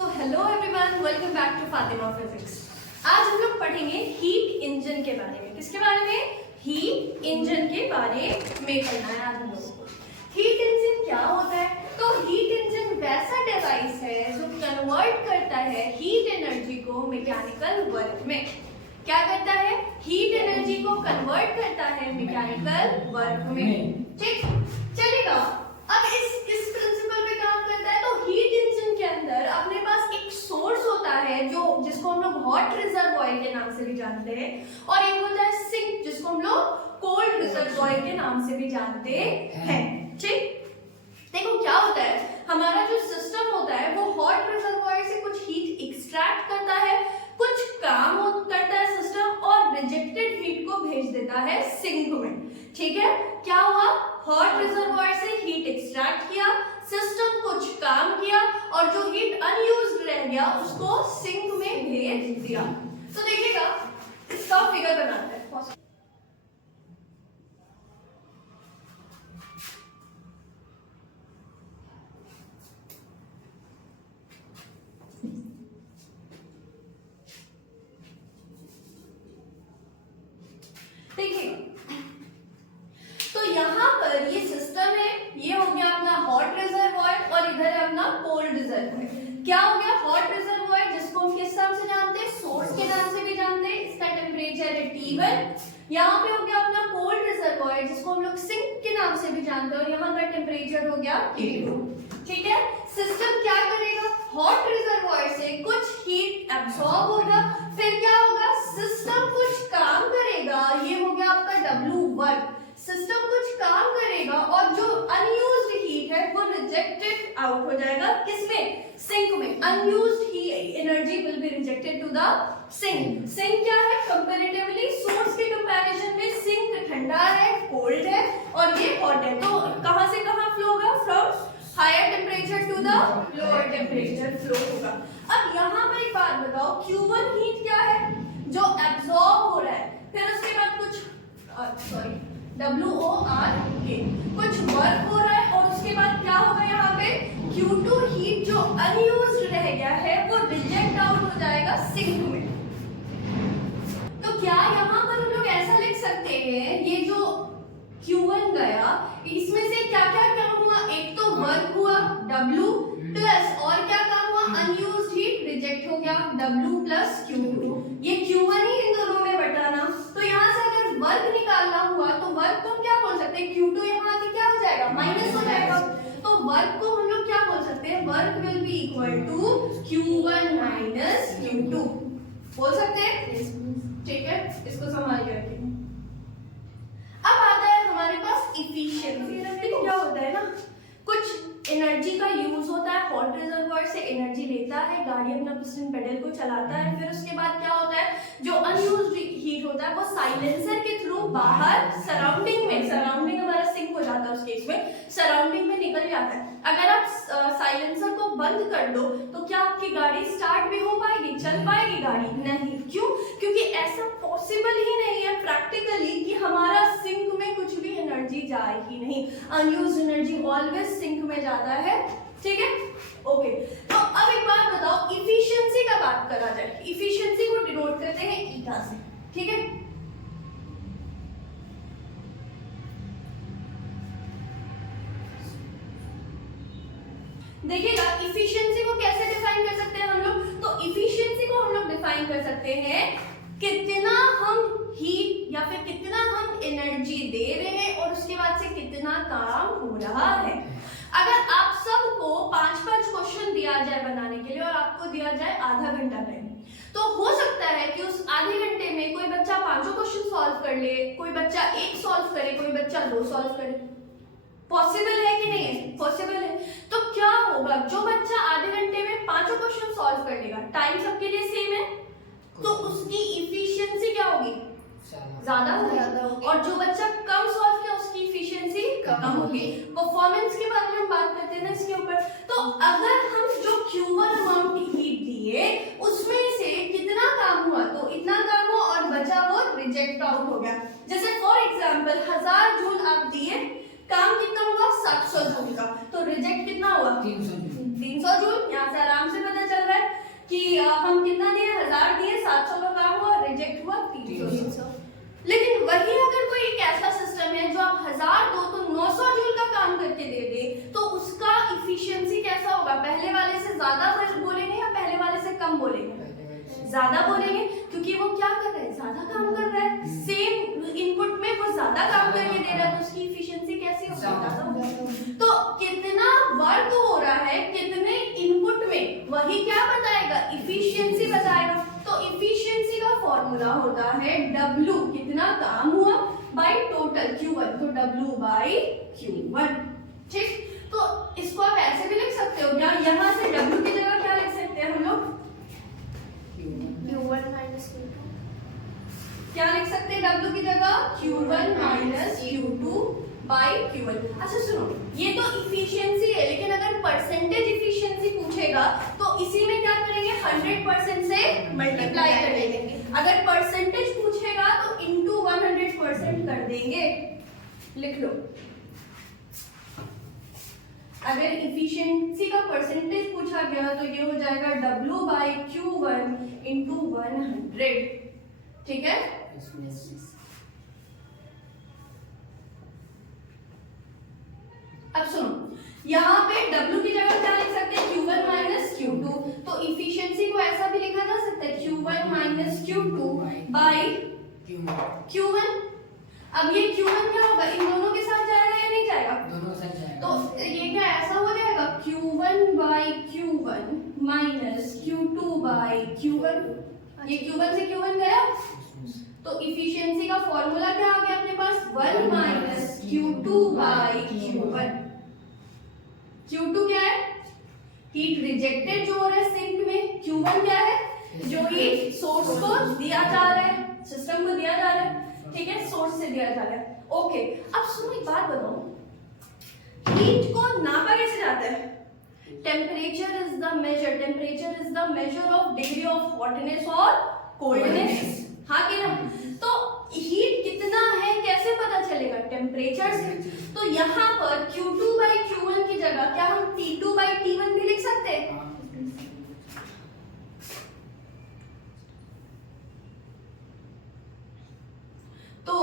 Hello everyone, welcome back to Fatima physics. आज हम लोग पढ़ेंगे हीट इंजन के बारे में। किसके बारे में? हीट इंजन के बारे में पढ़ना है आज हम लोगों को। हीट इंजन क्या होता है? तो हीट इंजन वैसा डिवाइस है जो कन्वर्ट करता है हीट एनर्जी को मैकेनिकल वर्क में। क्या करता है? हीट एनर्जी को कन्वर्ट करता है मैकेनिकल वर्क में। ठीक, चलेगा। अब इस प्रिंसिपल पे काम करता है। तो हीट इंजन के अंदर अपने पास एक सोर्स होता है जो जिसको हम लोग हॉट रिजर्वॉयर के नाम से भी जानते हैं, और एक होता है सिंक जिसको हम लोग कोल्ड रिजर्वॉयर के नाम से भी जानते हैं। ठीक, देखो क्या होता है, हमारा जो सिस्टम होता है वो हॉट रिजर्वॉयर से कुछ हीट एक्सट्रैक्ट करता है, कुछ काम करता है सिस्टम, और रिजेक्टेड हीट को भेज देता है सिंक में। ठीक है, क्या हुआ? हॉट रिजर्वॉयर से हीट एक्सट्रैक्ट किया, सिस्टम कुछ काम किया, और जो हीट अनयूज्ड रह गया उसको सिंक में भेज दिया। तो देखिएगा, इसका फिगर बनाते हैं। देखिए, तो यहाँ पर ये सिस्टम है, ये हो गया अपना हॉट रिजर्वॉयर, और इधर है अपना कोल्ड रिजर्वॉयर। क्या हो गया? हॉट रिजर्वॉयर जिसको हम किस नाम से जानते हैं? सोर्स के नाम से भी जानते हैं। इसका टेम्परेचर है T1। यहाँ पे हो गया अपना कोल्ड रिजर्वॉयर जिसको हम लोग सिंक के नाम से भी जानते हैं, और यहाँ का टेम्परेचर हो गया T2। ठीक है, सिस्टम क्या करेगा? हॉट रिजर्वॉयर से कुछ हीट एब्सॉर्ब होगा, फिर क्या होगा? सिस्टम कुछ काम करेगा, ये हो गया आपका W वर्क। सिस्टम कुछ काम करेगा, और जो अनयूज्ड हीट है वो रिजेक्टेड आउट हो जाएगा। किसमें? सिंक में। Unused energy will be rejected to the sink. Sink क्या है? कंपैरेटिवली सोर्स के कंपैरिजन में सिंक ठंडा है, कोल्ड है, और ये हॉट है। तो कहां से कहां फ्लो होगा? From higher temperature to the lower temperature flow होगा। अब यहाँ पर एक बात बताओ, Q1 हीट क्या है? जो एब्सॉर्ब हो रहा है, फिर उसके बाद कुछ WORK कुछ वर्क हो रहा है, और उसके बाद क्या होगा? यहाँ पे Q2 हीट जो अनयूज्ड रह गया है वो रिजेक्ट आउट हो जाएगा सिंक में। तो क्या यहाँ पर हम लोग ऐसा लिख सकते हैं, ये जो Q1 गया, इसमें से क्या क्या काम हुआ? एक तो वर्क हुआ W प्लस, और क्या काम हुआ? अनयूज्ड हीट रिजेक्ट हो गया W प्लस Q2। ये Q1 ही इन दोनों में बटाना। तो यहाँ से अगर वर्क निकालना हुआ तो वर्क को क्या बोल सकते हैं? Q2 यहाँ आके क्या हो जाएगा? माइनस हो जाएगा। तो वर्क को हम लोग क्या बोल सकते हैं? Work will be equal to Q1 minus Q2 बोल सकते हैं। ठीक है, इसको संभाल के रखिए। अब आता है हमारे पास इफिशिएंसी। क्या होता है ना, कुछ एनर्जी का यूज होता है, हॉट रिजर्वॉयर से एनर्जी लेता है, गाड़ी अपना पिस्टन पेडल को चलाता है, फिर उसके बाद क्या होता है? जो अनयूज्ड हीट होता है वो साइलेंसर के थ्रू बाहर सराउंडिंग हमारा सिंक हो जाता है, उस केस में सराउंडिंग में निकल जाता है। अगर आप साइलेंसर को बंद कर दो तो क्या आपकी गाड़ी स्टार्ट भी हो पाएगी? चल पाएगी गाड़ी? नहीं। क्यों? क्योंकि ऐसा पॉसिबल ही नहीं है प्रैक्टिकली कि हमारा सिंक में कुछ भी एनर्जी जाए ही नहीं। अनयूज्ड एनर्जी ऑलवेज सिंक में जाता है। ठीक है, ओके। तो अब एक बात बताओ, इफिशिएंसी का बात करा जाए। इफिशिएंसी को डिनोट करते हैं ईटा से। ठीक है, देखिएगा इफिशिएंसी को कैसे डिफाइन कर सकते हैं हम लोग? तो इफिशिएंसी को हम लोग डिफाइन कर सकते हैं कितना हम हीट या फिर कितना हम एनर्जी दे रहे हैं, और उसके बाद से कितना काम हो रहा है। अगर आप सबको 5-5 क्वेश्चन दिया जाए बनाने के लिए, और आपको दिया जाए आधा घंटा टाइम, तो हो सकता है कि उस आधे घंटे में कोई बच्चा 5 क्वेश्चन सॉल्व कर ले, कोई बच्चा 1 सॉल्व करे, कोई बच्चा 2 सॉल्व करे। पॉसिबल है कि नहीं है? पॉसिबल है। तो क्या होगा? जो बच्चा आधे घंटे में 5 क्वेश्चन सॉल्व कर लेगा, टाइम सबके लिए सेम है, तो उसकी इफिशिएंसी क्या होगी? ज्यादा होगी। और जो बच्चा कम सॉल्व किया उसकी इफिशिएंसी कम होगी। परफॉर्मेंस के बारे में हम बात करते हैं ना इसके ऊपर। तो अगर हम जो Q1 अमाउंट हीट दिए उसमें से कितना काम हुआ, तो इतना काम हुआ, और बचा वो रिजेक्ट आउट हो गया। जैसे फॉर एग्जांपल 1000 जूल आप दिए, काम कितना हुआ? 700 जूल का, तो रिजेक्ट कितना हुआ? 300 जूल। यहाँ से आराम से पता चल रहा है कम बोलेंगे? ज्यादा बोलेंगे, क्योंकि वो क्या कर रहा है, ज्यादा काम कर रहा है, सेम इनपुट में वो ज्यादा काम करके दे रहा है, तो उसकी इफिशिएंसी कैसी होगी, ज्यादा होगी। तो कितना वर्क हो रहा है कितने इनपुट में, वही क्या बताएगा, इफिशिएंसी बताएगा। तो इफिशिएंसी का फॉर्मूला होता है W, कितना काम हुआ, बाय टोटल Q1, तो W बाय Q1। ठीक, तो इसको आप ऐसे भी लिख सकते हो, या यहाँ से W की जगह क्या लिख सकते हैं हम लोग, Q1 माइनस Q2। क्या लिख सकते हैं W की जगह, Q1 minus Q2 bye Q1। अच्छा सुनो, ये तो इफिशिएंसी है, लेकिन अगर परसेंटेज इफिशिएंसी पूछेगा तो इसी में क्या करेंगे, 100% से मल्टीप्लाई कर देंगे। अगर परसेंटेज पूछेगा तो इनटू 100% कर देंगे। लिख लो, अगर इफिशिएंसी का परसेंटेज पूछा गया तो ये हो जाएगा W बाई Q1 इंटू 100। ठीक है, अब सुनो, यहाँ पे W की जगह क्या लिख सकते हैं, Q1 माइनस Q2। तो इफिशिएंसी को ऐसा भी लिखा जा सकता है Q1 minus Q2 by Q1। अब ये Q1 क्या होगा, इन दोनों के साथ जाएगा या नहीं जाएगा, दोनों के साथ जाएगा। तो ये क्या ऐसा हो जाएगा, Q1 by Q1 minus Q2 by Q1। ये Q1 से Q1 गया, तो इफिशिएंसी का फॉर्मूला क्या आ गया अपने पास, 1 minus Q2 by Q1। Q2 क्या है, हीट रिजेक्टेड जो हो रहा है सिंक में। Q1 क्या है, जो हीट सोर्स को दिया जा रहा है, सिस्टम को दिया जा रहा है। ठीक है, सोर्स से दिया जा रहा है। ओके, अब सुनो एक बात बताओ, हीट को नापा कैसे जाता है, temperature is the measure of degree of hotness और कोल्डनेस। हाँ कि ना, तो हीट कितना है कैसे पता चलेगा, टेम्परेचर से। तो यहाँ पर Q2 बाई Q1 की जगह क्या हम T2 बाई T1 भी लिख सकते हैं, तो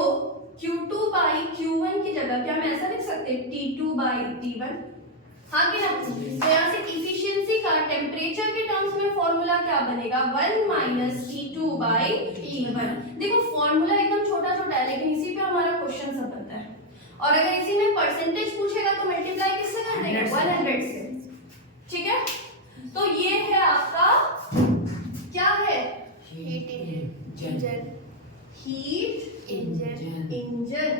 Q2 बाई Q1 की जगह क्या हम ऐसा लिख सकते हैं, T2 बाई T1। हाँ कि ना, तो यहाँ से इफिशिएंसी का टेम्परेचर के टर्म्स में फॉर्मूला क्या बनेगा, 1 माइनस T2 बाई T1। देखो फॉर्मूला एकदम छोटा छोटा है, लेकिन इसी पे हमारा क्वेश्चन सब बनता है। और अगर इसी में परसेंटेज पूछेगा तो मल्टीप्लाई किससे कर देंगे, 100 से। ठीक है, तो ये है आपका क्या है, हीट इंजन।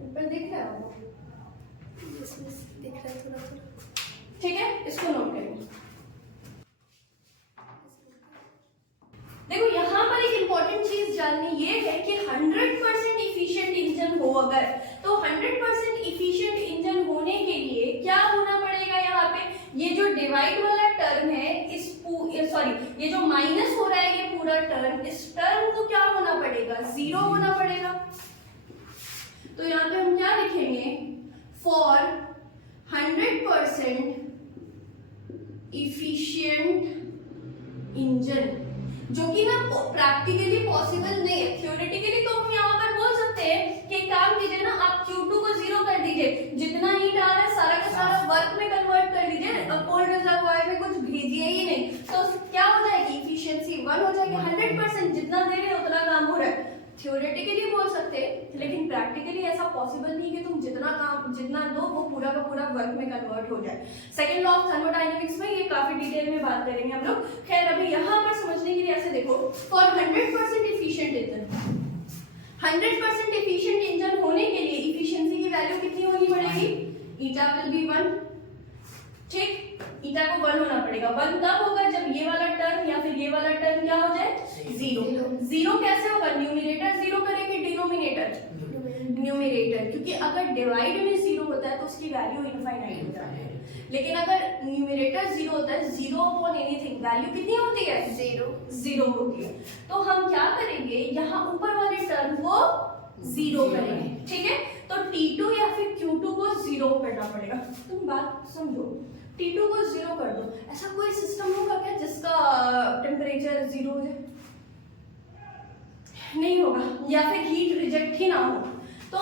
ऊपर दिख रहा है, इसमें दिख रहा है थोड़ा थोड़ा। ठीक है, इसको नोट करेंगे। देखो यहाँ पर एक इंपॉर्टेंट चीज जाननी ये है कि 100% इफिशिएंट इंजन हो अगर, तो 100% इफिशिएंट इंजन होने के लिए क्या होना पड़ेगा, यहाँ पे ये जो डिवाइड वाला टर्म है, इस सॉरी ये जो माइनस हो रहा है ये पूरा टर्म, इस टर्म को क्या होना पड़ेगा, 0 होना पड़ेगा। तो यहाँ पे हम क्या लिखेंगे, फॉर 100% इफिशिएंट इंजन, जो कि ना प्रैक्टिकली पॉसिबल नहीं है। थ्योरेटिकली तो हम यहाँ पर बोल सकते हैं कि काम कीजिए ना, आप Q2 को 0 कर दीजिए, जितना हीट आ रहा है सारा का सारा वर्क में कन्वर्ट कर दीजिए, कोल्ड रिजर्वॉयर में कुछ भेजिए ही नहीं, तो क्या हो जाएगी, इफिशिएंसी 1 हो जाएगी। 100% जितना दे रहे हैं उतना काम हो रहा है, थ्योरेटिकली बोल सकते हैं, लेकिन प्रैक्टिकली ऐसा पॉसिबल नहीं कि तुम जितना दो वो पूरा का पूरा वर्क में कन्वर्ट हो जाए। सेकंड लॉ ऑफ थर्मोडायनेमिक्स में ये काफी डिटेल में बात करेंगे हम लोग। खैर अभी यहाँ पर समझने के लिए ऐसे देखो, for 100% efficient engine, 100% efficient engine होने के लिए इफिशिएंसी की वैल्यू कितनी होनी पड़ेगी, ईटा विल बी 1। ठीक, ईटा को 1 होना पड़ेगा। 1 तब होगा जब ये वाला टर्म या फिर ये वाला टर्म क्या हो जाए, 0। 0 कैसे होगा, न्यूमरेटर 0 करेंगे, डिनोमिनेटर न्यूमरेटर, क्योंकि अगर डिवाइड में 0 होता है तो उसकी वैल्यू इनफाइनाइट हो जाती है, लेकिन अगर न्यूमरेटर 0 होता है, 0 अपॉन एनीथिंग वैल्यू कितनी होती है, 0 होती है। तो हम क्या करेंगे, यहाँ ऊपर वाले टर्म को 0 करेंगे। ठीक है, तो T2 या फिर Q2 को 0 करना पड़ेगा। तुम बात समझो, T2 को 0 कर दो, ऐसा कोई सिस्टम होगा क्या जिसका टेम्परेचर 0 हो जाए, नहीं होगा, या फिर हीट रिजेक्ट ही ना हो। तो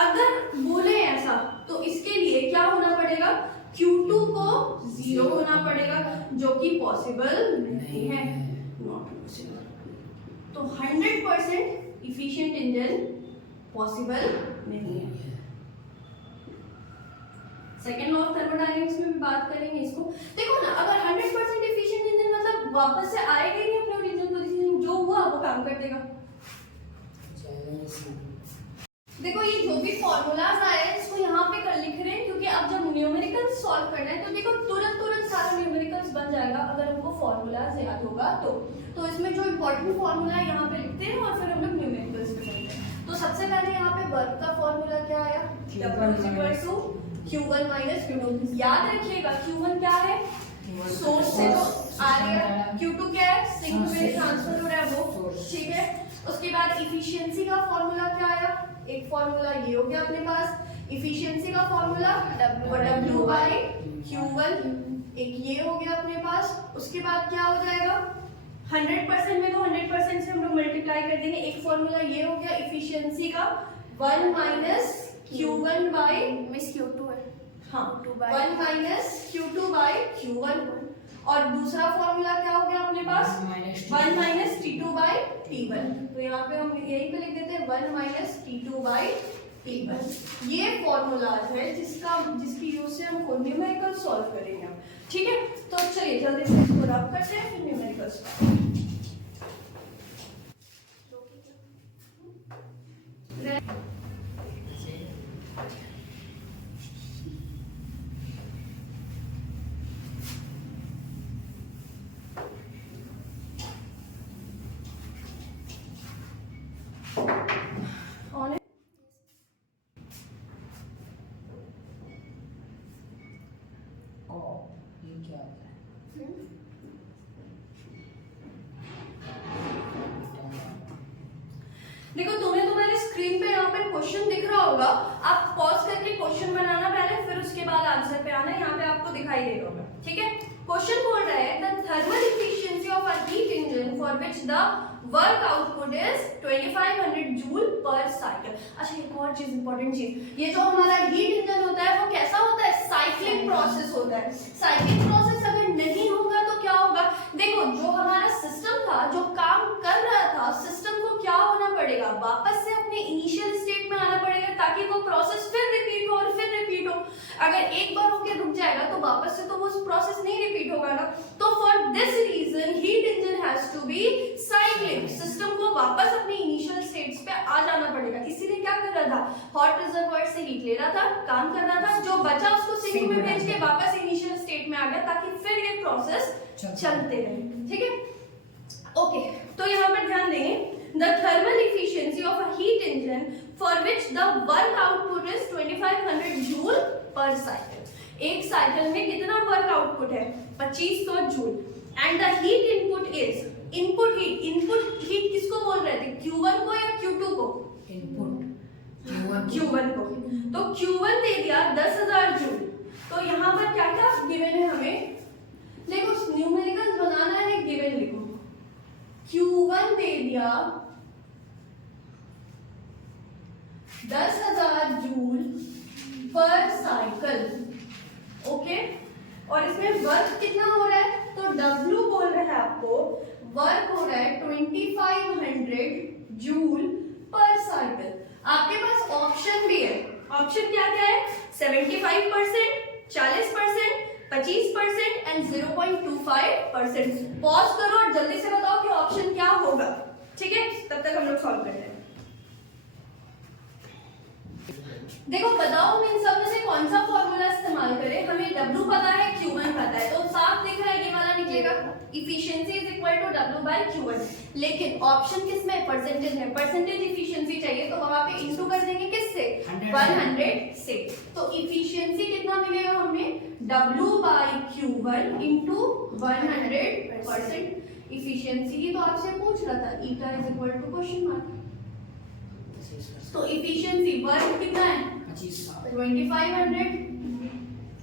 अगर बोले ऐसा तो इसके लिए क्या होना पड़ेगा, Q2 को 0 होना पड़ेगा, जो कि पॉसिबल नहीं है, नॉट पॉसिबल। तो 100% इफिशिएंट इंजन पॉसिबल नहीं है। सेकेंड लॉ ऑफ थर्मोडायनेमिक्स में भी बात करेंगे इसको। देखो ना, अगर 100% एफिशिएंट इंजन मतलब वापस से आएगा नहीं अपने ओरिजिनल पोजीशन, जो हुआ वो काम कर देगा। देखो ये जो भी फॉर्मूलाज आए हैं इसको यहाँ पे कर लिख रहे हैं, क्योंकि अब जब न्यूमेरिकल्स सॉल्व करना है तो देखो तुरंत सारा न्यूमेरिकल्स बन जाएगा अगर हमको फॉर्मूलाज याद होगा तो इसमें जो इंपॉर्टेंट फॉर्मूला है यहाँ पे लिखते हैं और फिर हम लोग न्यूमेरिकल्स पे चलते हैं। तो सबसे पहले यहाँ पे वर्क का फॉर्मूला क्या आया, Q1 माइनस Q2। याद रखिएगा Q1 क्या है, सोर्स से तो आ रहा है, Q2 क्या है, सिंक में ट्रांसफर हो रहा है वो, ठीक है। उसके बाद इफिशियंसी का फॉर्मूला क्या आया, एक फॉर्मूला ये हो गया अपने पास, इफिशियंसी का फॉर्मूला W बाय Q1, एक ये हो गया अपने पास। उसके बाद क्या हो जाएगा, 100% में तो 100% से हम लोग मल्टीप्लाई कर देंगे, एक फॉर्मूला ये हो गया इफिशियंसी का 1 minus Q1 bye miss Q2 है, हाँ 1 माइनस Q2 बाय Q1, और दूसरा फॉर्मूला क्या हो गया अपने पास 1 माइनस T2 बाय T1। तो यहाँ पे हम यही पे लिख देते हैं 1 माइनस T2 बाय T1। ये फॉर्मूला है जिसकी यूज से हम न्यूमेरिकल सॉल्व करेंगे, ठीक है। तो चलिए जल्दी से इसको रब करते हैं, फिर न्यूमेरिकल्स देखो तुम्हारी स्क्रीन पे यहाँ पे क्वेश्चन दिख रहा होगा, आप पॉज करके क्वेश्चन बनाना पहले, फिर उसके बाद आंसर पे आना, यहाँ पे आपको दिखाई देगा, ठीक है। क्वेश्चन बोल रहा है the thermal efficiency of a heat engine for which the work output is 2500 joule पर साइकिल। अच्छा एक और चीज इंपॉर्टेंट चीज, ये जो हमारा हीट इंजन होता है वो कैसा होता है, साइक्लिक प्रोसेस होता है। साइक्लिक प्रोसेस अगर नहीं होगा तो क्या होगा, देखो जो हमारा सिस्टम था जो काम कर रहा था, सिस्टम को क्या होना पड़ेगा, वापस से अपने इनिशियल स्टेट में आना पड़ेगा ताकि वो प्रोसेस फिर रिपीट हो और फिर रिपीट हो। अगर एक बार होके रुक जाएगा तो वापस से तो वो प्रोसेस नहीं रिपीट होगा ना। तो for this reason heat engine has to be cyclic, system को वापस अपने इनिशियल स्टेट्स पे आ जाना पड़ेगा। इसीलिए क्या कर रहा था, हॉट रिजर्वॉयर से हीट ले रहा था, काम कर रहा था, जो बचा उसको सिंक में भेज के वापस इनिशियल स्टेट में आ गया ताकि फिर ये प्रोसेस चलते रहे, ठीक है। ओके, तो यहाँ पर ध्यान देंगे the thermal efficiency of a heat engine for which the work output is 2500 joule पर साइकिल। एक साइकिल में कितना वर्क आउटपुट है, 2500 joule, and the heat input is, input heat किसको बोल रहे थे, Q1 को या Q2 को, Q1 को। तो Q1 दे दिया 10,000 जूल। तो यहाँ पर क्या क्या गिवन है हमें, देखो न्यूमेरिकल बनाना है, गिवन लिखो, Q1 दे दिया 10,000 जूल पर साइकिल, ओके। और इसमें वर्क कितना हो रहा है, तो W बोल रहा है आपको, वर्क हो रहा है 2500 जूल पर साइकिल। आपके पास ऑप्शन भी है, ऑप्शन क्या क्या है, 75%, 40%, 25% एंड 0.25%। पॉज करो और जल्दी से बताओ कि ऑप्शन क्या होगा, ठीक है, तब तक हम लोग सॉल्व करते हैं। देखो बताओ इन सब में से कौन सा फॉर्मूला इस्तेमाल करें, हमें W पता है, Q1 पता है, तो साफ दिख रहा है ये वाला निकलेगा, efficiency is equal to W by Q1। लेकिन ऑप्शन किस में, परसेंटेज में, परसेंटेज इफिशिएंसी चाहिए तो वहां पे इनटू कर देंगे किससे, 100 से। तो इफिशिएंसी कितना मिलेगा हमें, W by Q1 into 100%। Efficiency ही तो आपसे पूछ रहा था, eta is equal to question mark. तो इफिशिएंसी वर्क कितना है, 2500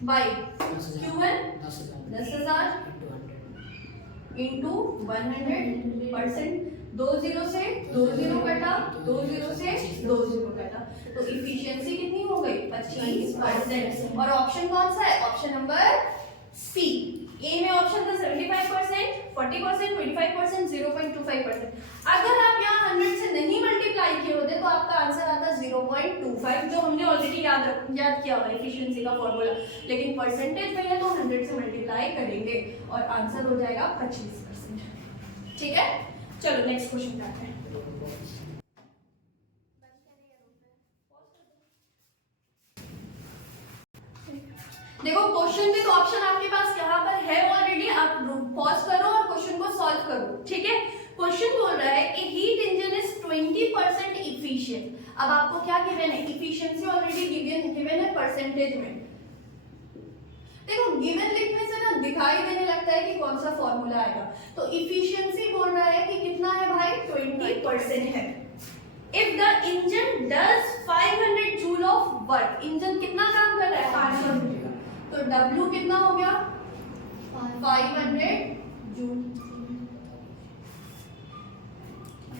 बाय Q1 10,000 इंटू 100%। 2 0 से 2 0 कटा, 2 0 से 2 0 कटा, तो इफिशिएंसी कितनी हो गई 25%। और ऑप्शन कौन सा है? Option number C. ए में ऑप्शन था 75%, 40%, 25%, 0.25%। अगर आप यहाँ 100 से नहीं मल्टीप्लाई किए होते तो आपका आंसर आता 0.25, जो हमने ऑलरेडी याद किया हुआ एफिशिएंसी का फॉर्मूला। लेकिन परसेंटेज में है तो 100 से मल्टीप्लाई करेंगे और आंसर हो जाएगा 25%। ठीक है, चलो नेक्स्ट क्वेश्चन करते हैं। देखो क्वेश्चन में तो ऑप्शन आपके पास यहाँ पर है ऑलरेडी, आप पॉज करो और क्वेश्चन को सॉल्व करो। ठीक है, क्वेश्चन बोल रहा है ए हीट इंजन इज 20% इफिशिएंट। अब आपको क्या गिवन है? इफिशिएंसी ऑलरेडी गिवन है परसेंटेज में। देखो गिवन लिखने से ना दिखाई देने लगता है कि कौन सा फॉर्मूला आएगा। तो इफिशिएंसी बोल रहा है कि कितना है भाई? 20% है। If the engine does 500 joule of work, engine कितना काम कर रहा है? 500। तो W कितना हो गया? 500 joule.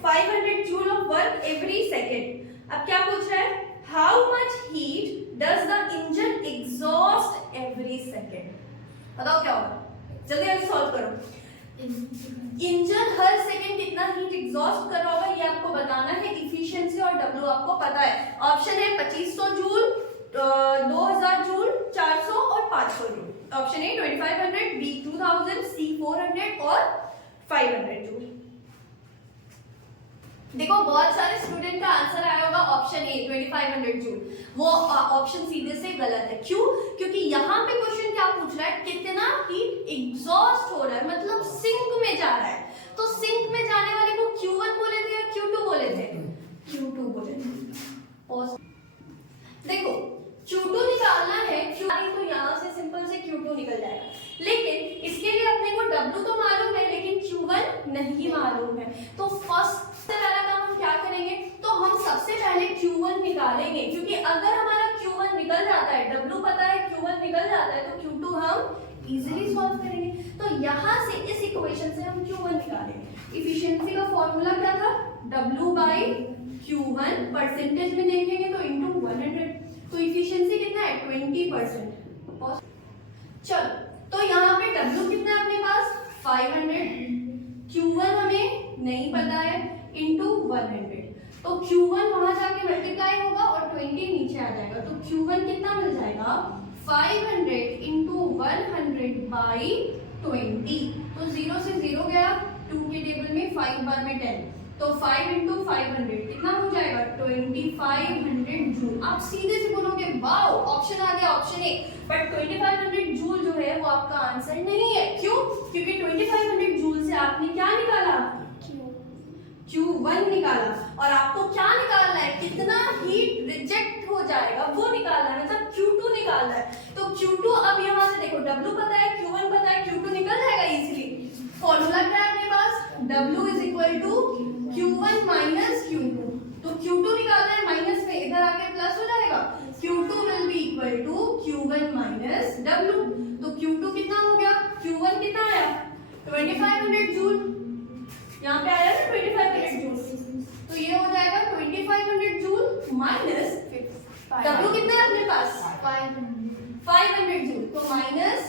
500 joule of work every second. अब क्या पूछ रहा है? How much heat does the engine exhaust every second? बताओ क्या होगा? जल्दी जल्दी सॉल्व करो। इंजन हर सेकेंड कितना हीट एग्जॉस्ट कर रहा होगा ये आपको बताना है। इफिशिएंसी और W आपको पता है। ऑप्शन है 2500 जूल, 2000 जूल, 400 और 500 जूल। ऑप्शन ए 2500, बी 2000, सी 400 और 500 जूल। देखो बहुत सारे स्टूडेंट का आंसर आया होगा ऑप्शन ए 2500 जूल। वो ऑप्शन सीधे से गलत है। क्यों? क्योंकि यहाँ पे क्वेश्चन क्या पूछ रहा है? कितना हीट एग्जॉस्ट हो रहा है, मतलब सिंक में जा रहा है। तो सिंक में जाने वाले को Q1 बोले थे या Q2 बोले थे? Q2 बोले थे। देखो Q2 निकालना है, तो यहाँ से सिंपल से Q2 निकल जाएगा। लेकिन इसके लिए अपने को W तो मालूम है लेकिन Q1 नहीं मालूम है। तो फर्स्ट से पहला काम हम क्या करेंगे? तो हम सबसे पहले Q1 निकालेंगे, क्योंकि अगर हमारा Q1 निकल जाता है, W पता है, Q1 निकल जाता है, तो Q2 हम इजीली सॉल्व करेंगे। तो यहाँ से इस इक्वेशन से हम Q1 निकालेंगे। इफिशिएंसी का फॉर्मूला क्या था? W by Q1। परसेंटेज में देखेंगे तो इंटू 100। तो इफिशिएंसी कितना है? 20%। चलो तो यहाँ पे W कितना है अपने पास? 500। Q1 हमें नहीं पता है, इंटू 100। तो Q1 वहां जाके मल्टीप्लाई होगा और 20 नीचे आ जाएगा। तो Q1 कितना मिल जाएगा? 500 इंटू 100 बाई 20। तो 0 से 0 गया, 2 के टेबल में 5 बार में 10। तो 5 इंटू 500 कितना हो जाएगा? 2500 जूल। आप सीधे से बोलोगे वाओ ऑप्शन आ गया, ऑप्शन ए। बट 2500 जूल जो है वो आपका आंसर नहीं है। क्यों? क्योंकि 2500 जूल से आपने क्या निकाला? Q1 निकाला। और आपको क्या निकालना है? कितना हीट रिजेक्ट हो जाएगा वो निकालना है, मतलब Q2 निकालना है। तो Q2 अब यहाँ से देखो W पता है, Q1 पता है, Q2 निकल जाएगा इजीली। फॉर्मूला क्या है अपने पास? W is equal to Q1 minus Q2। तो Q2 निकालना है, माइनस में इधर आके प्लस हो जाएगा। Q2 will be equal to Q1 minus W। तो Q2 कितना हो गया? Q1 कितना आया? 2500 जूल। यहाँ पे आया ना 2500 जूल। तो ये हो जाएगा 2500 जूल माइनस W कितना है अपने पास? 500 जूल। तो माइनस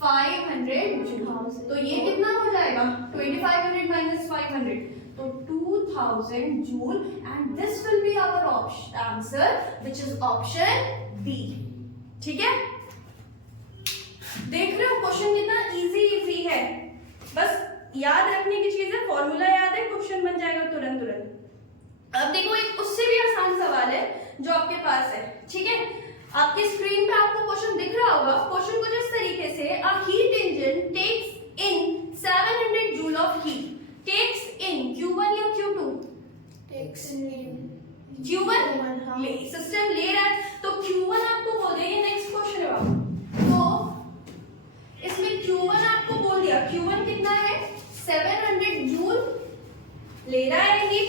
500 जूल। तो ये कितना हो जाएगा? 2500 माइनस 500, तो 2000 joule. And this will be our answer which is option B. ठीक है, देख रहे हो क्वेश्चन कितना इजी है। बस याद रखने की चीज है, फॉर्मूला याद है, क्वेश्चन बन जाएगा तुरंत तुरंत। अब देखो एक उससे भी आसान सवाल है जो आपके पास है। ठीक है, आपके स्क्रीन पे आपको क्वेश्चन दिख रहा होगा। क्वेश्चन कुछ इस तरीके से, a heat engine takes in 700 joule of heat. Takes in Q1 या Q2? Takes in Q1 system ले रहा है, तो Q1 आपको बोल दिया। ये नेक्स्ट क्वेश्चन है बाबू। तो इसमें Q1 आपको बोल दिया, Q1 कितना है? 700 जूल ले रहा है हीट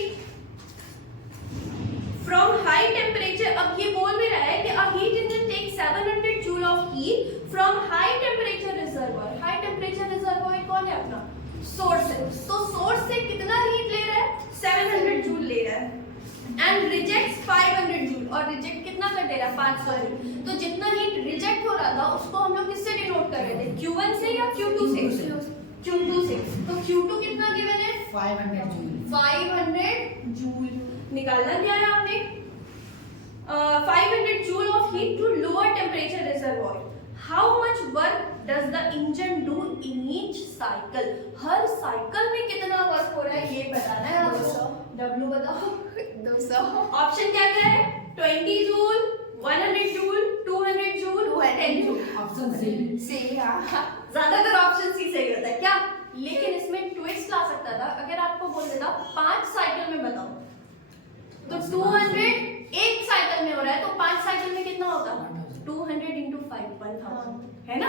फ्रॉम हाई टेम्परेचर। अब ये बोल भी रहा है कि a heat engine takes 700 joule of heat from high temperature reservoir. High temperature reservoir कौन है? अपना सोर्स है। तो सोर्स से कितना हीट ले रहा है? 700 जूल ले रहा है। And rejects 500 joule. और रिजेक्ट कितना कर दे रहा है 500 हीट। तो जितना हीट रिजेक्ट हो रहा था उसको हम लोग किससे डिनोट कर रहे थे, Q1 से या Q2 से? Q2 से। तो Q2 कितना गिवन है 500 जूल। 500 जूल निकालना क्या है आपने, 500 joule of heat to lower temperature reservoir. How much work does the engine do in each cycle, हर साइकिल में कितना वर्क हो रहा है ये बताना है आपको। W बताओ 200 ऑप्शन क्या क्या है, 20 joule, 100 joule, 200 joule, 10 joule. Option C. C हाँ ज्यादातर ऑप्शन सी सही होता है क्या, लेकिन इसमें ट्विस्ट ला सकता था। अगर आपको बोल देता 5 साइकिल में बताओ, तो 200 एक साइकिल में हो रहा है, तो 5 साइकिल में कितना होता, 200 इंटू 5 1000 है ना।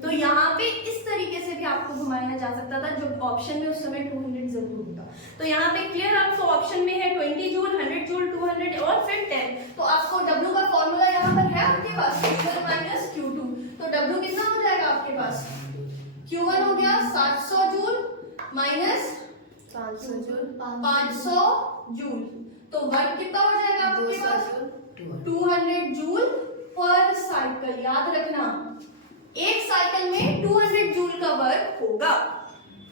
तो यहाँ पे इस तरीके से भी आपको घुमाया जा सकता था, जो ऑप्शन में उस समय 200 जरूर होता। तो यहाँ पे क्लियर आपको ऑप्शन में है 20 जूल, 100 जूल, 200 और फिर 10। तो आपको W का फॉर्मूला यहाँ पर है आपके पास, Q1 माइनस Q2। तो W कितना हो जाएगा आपके पास, Q1 हो गया 700 जूल माइनस 500 जूल 500 जूल, तो वर्क कितना हो जाएगा आपके 200 पास, जूल 200 जूल पर साइकिल। याद रखना एक साइकिल में 200 जूल का वर्क होगा।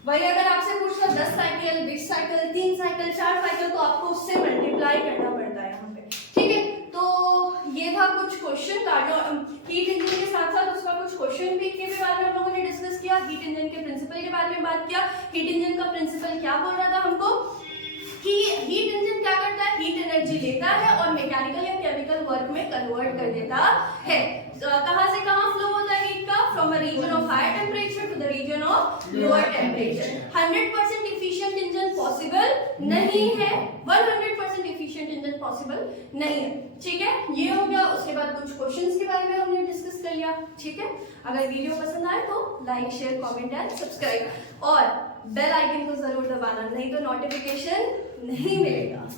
वही अगर आपसे पूछता 10 साइकिल, 20 साइकिल, 3 साइकिल, 4 साइकिल, तो आपको उससे मल्टीप्लाई करना पड़ता है यहाँ पे, ठीक है। तो ये था कुछ क्वेश्चन कार्डियो हीट इंजन के साथ साथ उसका कुछ क्वेश्चन भी के बारे में हम लोगों ने डिस्कस किया, हीट इंजन के प्रिंसिपल के बारे में बात किया। हीट इंजन का प्रिंसिपल क्या बोल रहा था हमको कि हीट इंजन क्या करता है, हीट एनर्जी लेता है और मैकेनिकल या केमिकल वर्क में कन्वर्ट कर देता है। कहां से कहां फ्लो होता है हीट का, from a region of higher temperature to the region of lower temperature. 100% efficient engine possible नहीं है, 100% इफिशिएंट इंजन पॉसिबल नहीं है, ठीक है। ये हो गया, उसके बाद कुछ क्वेश्चंस के बारे में हमने डिस्कस कर लिया, ठीक है। अगर वीडियो पसंद आए तो like share comment and subscribe और बेल आइकन को जरूर दबाना, नहीं तो नोटिफिकेशन नहीं मिलेगा।